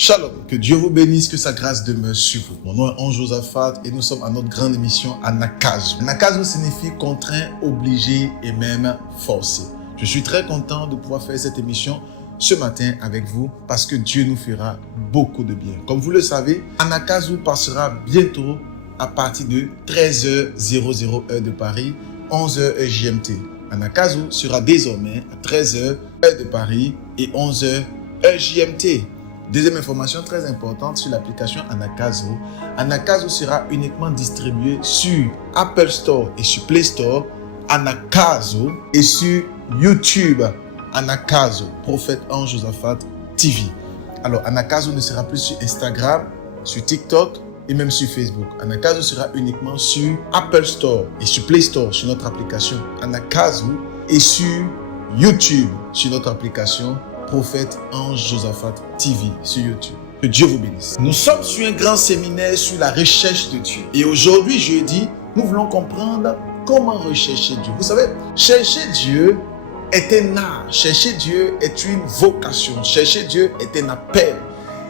Shalom, que Dieu vous bénisse, que sa grâce demeure sur vous. Mon nom est Ange Josaphat et nous sommes à notre grande émission Anakazo. Anakazo signifie contraint, obligé et même forcé. Je suis très content de pouvoir faire cette émission ce matin avec vous parce que Dieu nous fera beaucoup de bien. Comme vous le savez, Anakazo passera bientôt à partir de 13h00 heure de Paris, 11h heure GMT. Anakazo sera désormais à 13h heure de Paris et 11h heure GMT. Deuxième information très importante sur l'application Anakazo. Anakazo sera uniquement distribué sur Apple Store et sur Play Store, Anakazo, et sur YouTube, Anakazo, Prophète Ange Josaphat TV. Alors, Anakazo ne sera plus sur Instagram, sur TikTok et même sur Facebook. Anakazo sera uniquement sur Apple Store et sur Play Store, sur notre application Anakazo, et sur YouTube, sur notre application Prophète Ange Josaphat TV sur YouTube. Que Dieu vous bénisse. Nous sommes sur un grand séminaire sur la recherche de Dieu. Et aujourd'hui, jeudi, nous voulons comprendre comment rechercher Dieu. Vous savez, chercher Dieu est un art. Chercher Dieu est une vocation. Chercher Dieu est un appel.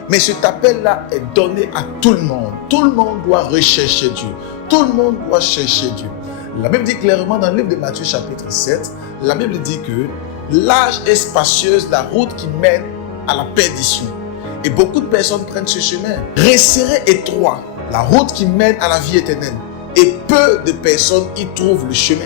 Mais cet appel-là est donné à tout le monde. Tout le monde doit rechercher Dieu. Tout le monde doit chercher Dieu. La Bible dit clairement dans le livre de Matthieu chapitre 7, la Bible dit que large et spacieuse la route qui mène à la perdition. Et beaucoup de personnes prennent ce chemin. Resserré étroit, la route qui mène à la vie éternelle. Et peu de personnes y trouvent le chemin.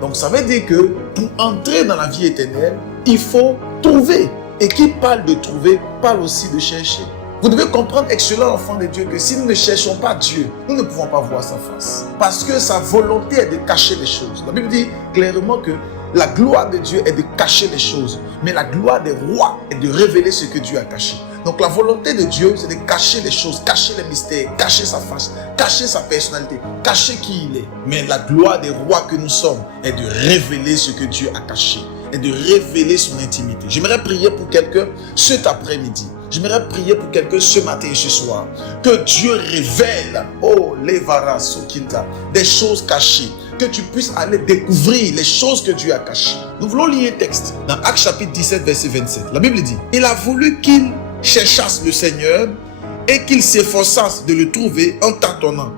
Donc ça veut dire que pour entrer dans la vie éternelle, il faut trouver. Et qui parle de trouver, parle aussi de chercher. Vous devez comprendre, excellent enfant de Dieu, que si nous ne cherchons pas Dieu, nous ne pouvons pas voir sa face. Parce que sa volonté est de cacher les choses. La Bible dit clairement que la gloire de Dieu est de cacher les choses. Mais la gloire des rois est de révéler ce que Dieu a caché. Donc la volonté de Dieu, c'est de cacher les choses, cacher les mystères, cacher sa face, cacher sa personnalité, cacher qui il est. Mais la gloire des rois que nous sommes est de révéler ce que Dieu a caché, est de révéler son intimité. J'aimerais prier pour quelqu'un cet après-midi. J'aimerais prier pour quelqu'un ce matin et ce soir. Que Dieu révèle, oh, Levara Sokinta, des choses cachées. Que tu puisses aller découvrir les choses que Dieu a cachées. Nous voulons lire un texte dans Actes chapitre 17, verset 27. La Bible dit, il a voulu qu'ils cherchassent le Seigneur et qu'ils s'efforçassent de le trouver en tâtonnant,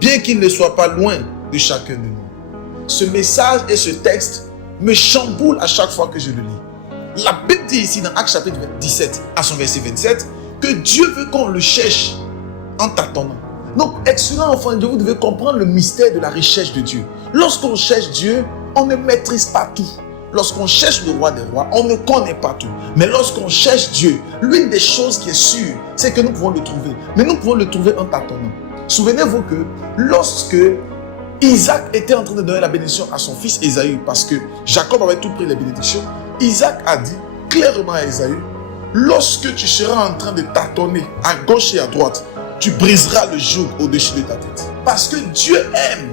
bien qu'il ne soit pas loin de chacun de nous. Ce message et ce texte me chamboulent à chaque fois que je le lis. La Bible dit ici dans Actes chapitre 17 à son verset 27 que Dieu veut qu'on le cherche en tâtonnant. Donc, excellent enfant de Dieu, vous devez comprendre le mystère de la recherche de Dieu. Lorsqu'on cherche Dieu, on ne maîtrise pas tout. Lorsqu'on cherche le roi des rois, on ne connaît pas tout. Mais lorsqu'on cherche Dieu, l'une des choses qui est sûre, c'est que nous pouvons le trouver. Mais nous pouvons le trouver en tâtonnant. Souvenez-vous que lorsque Isaac était en train de donner la bénédiction à son fils Ésaü, parce que Jacob avait tout pris les bénédictions, Isaac a dit clairement à Ésaü, lorsque tu seras en train de tâtonner à gauche et à droite, tu briseras le joug au-dessus de ta tête. Parce que Dieu aime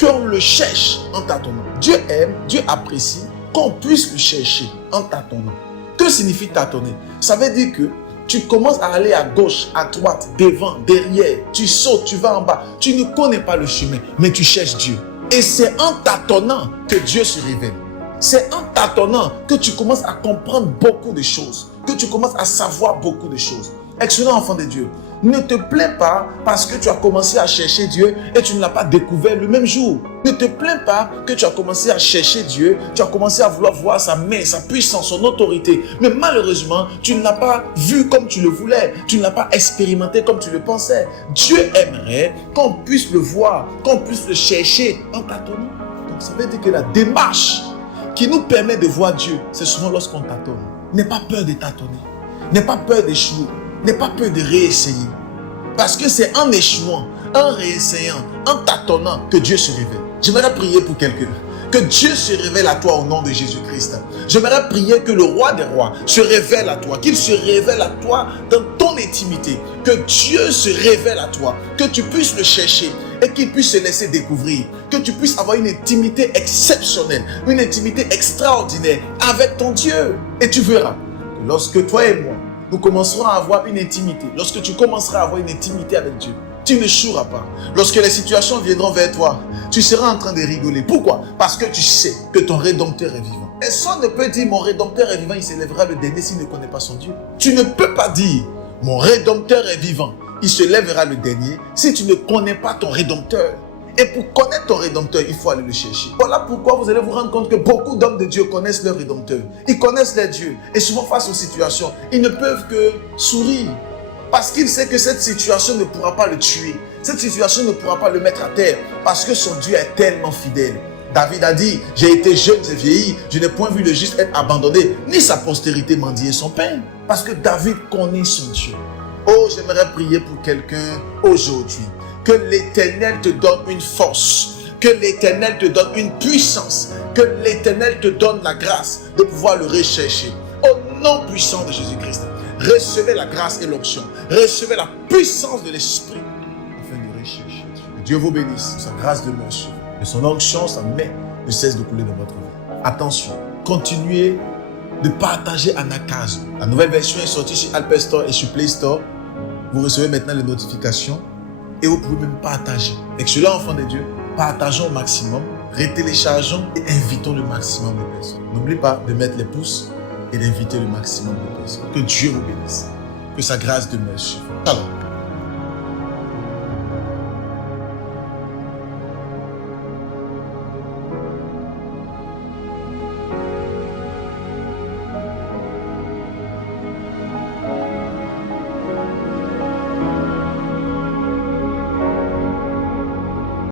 qu'on le cherche en tâtonnant. Dieu aime, Dieu apprécie qu'on puisse le chercher en tâtonnant. Que signifie tâtonner? Ça veut dire que tu commences à aller à gauche, à droite, devant, derrière. Tu sautes, tu vas en bas. Tu ne connais pas le chemin, mais tu cherches Dieu. Et c'est en tâtonnant que Dieu se révèle. C'est en tâtonnant que tu commences à comprendre beaucoup de choses, que tu commences à savoir beaucoup de choses. Excellent enfant de Dieu, ne te plains pas parce que tu as commencé à chercher Dieu et tu ne l'as pas découvert le même jour. Ne te plains pas que tu as commencé à chercher Dieu, tu as commencé à vouloir voir sa main, sa puissance, son autorité. Mais malheureusement, tu ne l'as pas vu comme tu le voulais, tu ne l'as pas expérimenté comme tu le pensais. Dieu aimerait qu'on puisse le voir, qu'on puisse le chercher en tâtonnant. Donc ça veut dire que la démarche qui nous permet de voir Dieu, c'est souvent lorsqu'on tâtonne. N'aie pas peur de tâtonner, n'aie pas peur d'échouer. N'aie pas peur de réessayer. Parce que c'est en échouant, en réessayant, en tâtonnant que Dieu se révèle. J'aimerais prier pour quelqu'un. Que Dieu se révèle à toi au nom de Jésus-Christ. J'aimerais prier que le roi des rois se révèle à toi. Qu'il se révèle à toi dans ton intimité. Que Dieu se révèle à toi. Que tu puisses le chercher et qu'il puisse se laisser découvrir. Que tu puisses avoir une intimité exceptionnelle. Une intimité extraordinaire avec ton Dieu. Et tu verras que lorsque toi et moi, nous commencerons à avoir une intimité. Lorsque tu commenceras à avoir une intimité avec Dieu, tu n'échoueras pas. Lorsque les situations viendront vers toi, tu seras en train de rigoler. Pourquoi? Parce que tu sais que ton Rédempteur est vivant. Personne ne peut dire mon Rédempteur est vivant, il s'élèvera le dernier s'il ne connaît pas son Dieu. Tu ne peux pas dire Mon Rédempteur est vivant. Il se lèvera le dernier. Si tu ne connais pas ton Rédempteur, et pour connaître ton Rédempteur, il faut aller le chercher. Voilà pourquoi vous allez vous rendre compte que beaucoup d'hommes de Dieu connaissent leur Rédempteur. Ils connaissent leur Dieu. Et souvent face aux situations, ils ne peuvent que sourire. Parce qu'il sait que cette situation ne pourra pas le tuer. Cette situation ne pourra pas le mettre à terre. Parce que son Dieu est tellement fidèle. David a dit, j'ai été jeune et vieilli, je n'ai point vu le juste être abandonné, ni sa postérité mendier son pain. Parce que David connaît son Dieu. Oh, j'aimerais prier pour quelqu'un aujourd'hui. Que l'Éternel te donne une force, que l'Éternel te donne une puissance, que l'Éternel te donne la grâce de pouvoir le rechercher. Au nom puissant de Jésus-Christ, recevez la grâce et l'onction, recevez la puissance de l'Esprit afin de rechercher Dieu. Que Dieu vous bénisse, sa grâce de mercy, de son onction, sa main ne cesse de couler dans votre vie. Attention, continuez de partager Anakazo. La nouvelle version est sortie sur Apple Store et sur Play Store. Vous recevez maintenant les notifications. Et vous pouvez même partager. Excellent enfant de Dieu, partageons au maximum, retéléchargeons et invitons le maximum de personnes. N'oubliez pas de mettre les pouces et d'inviter le maximum de personnes. Que Dieu vous bénisse. Que sa grâce demeure sur vous. Shalom.